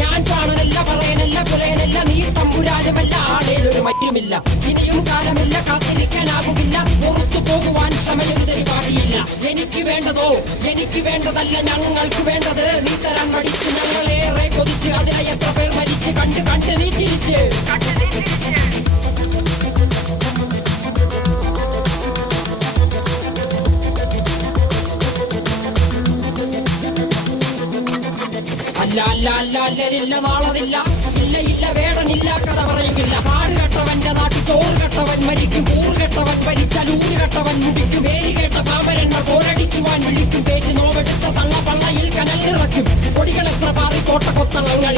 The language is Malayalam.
ഞാൻ കാണനല്ല പറയാനല്ല പുലയനല്ല നീ തമ്പുരാനുമല്ല ആടേലൊരു മറ്റുമില്ല ഇനിയും കാലമില്ല കാത്തിരിക്കാനാകുകില്ല പുറത്തു പോകുവാൻ സമയൊരുതരി പാടിയില്ല എനിക്ക് വേണ്ടതോ എനിക്ക് വേണ്ടതല്ല ഞങ്ങൾക്ക് വേണ്ടത് നീ തരാൻ പഠിച്ച് ഞങ്ങളേറെ കൊതിച്ച് അതിലെ എത്ര പേർ മരിച്ച് കണ്ട് കണ്ട് നീ ചിരിച്ച് അല്ല അല്ല അല്ല അല്ലരില്ല നാളതില്ല ഇല്ല ഇല്ല വേടനില്ല കഥ പറയുകില്ല കാട് കെട്ടവന്റെ നാട്ടിൽ ചോറ് കെട്ടവൻ മരിക്കും കൂറ് കെട്ടവൻ ഭരിച്ചാൽ ഊര് കെട്ടവൻ മുടിക്കും പേര് കേട്ട പാമ്പരെണ്ണ പോരടിക്കുവാൻ വിളിക്കും പേര് നോവെടുത്ത തള്ള പള്ളയിൽ കനൽ നിറയ്ക്കും കൊടികൾ എത്ര പാറി കോട്ട കൊത്തളങ്ങളിൽ